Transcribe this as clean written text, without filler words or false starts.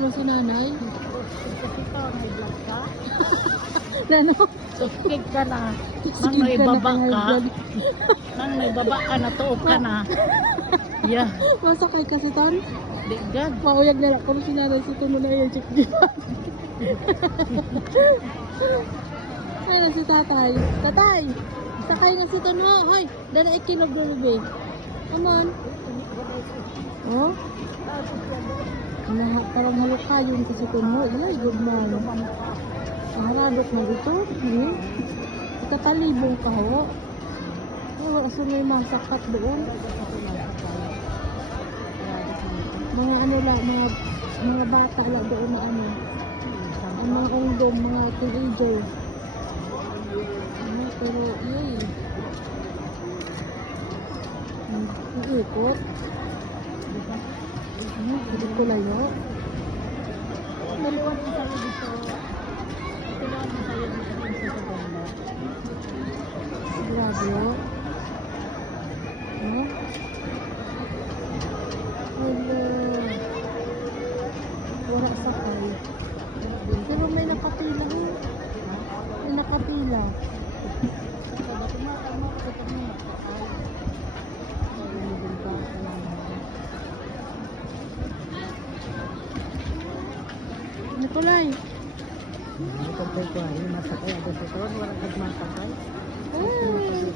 naman si nanay. Kasi ito, may vlog ka. Ano? Skip ka na. Nang Skip may ka na baba kay ka. vlog. Nang may baba ka na, tuog ka na. Yeah. Masakay kasi ton. Digad. Mauyag na lang. Kung si nanay si Tuno na yan, check diba? Ano si tatay? Tatay! Sakay na si Tuno. Hoy! Dala ikinog lulubi. Come on. Oh? Parang halukayong kasi Tuno. Ay, good morning. Harabok na dito. Ikatalibong ka ho. Ay, wala sa may masakat doon. Mga ano lang, mga bata lang doon na ano. Ang mga ungdom, mga teenager. Ano, pero yay. Iikot. Ano, hindi ko layo. Naliwan ko sa'yo dito. Naliwan ko sa'yo dito sa segunda. Grabe oh. Ano? Hello. Wala sakay. Pero may nakapila oh. May nakapila. Nikolay. Kapag ko ay masakay ako sa tuwan, wala kang masakay. Ay.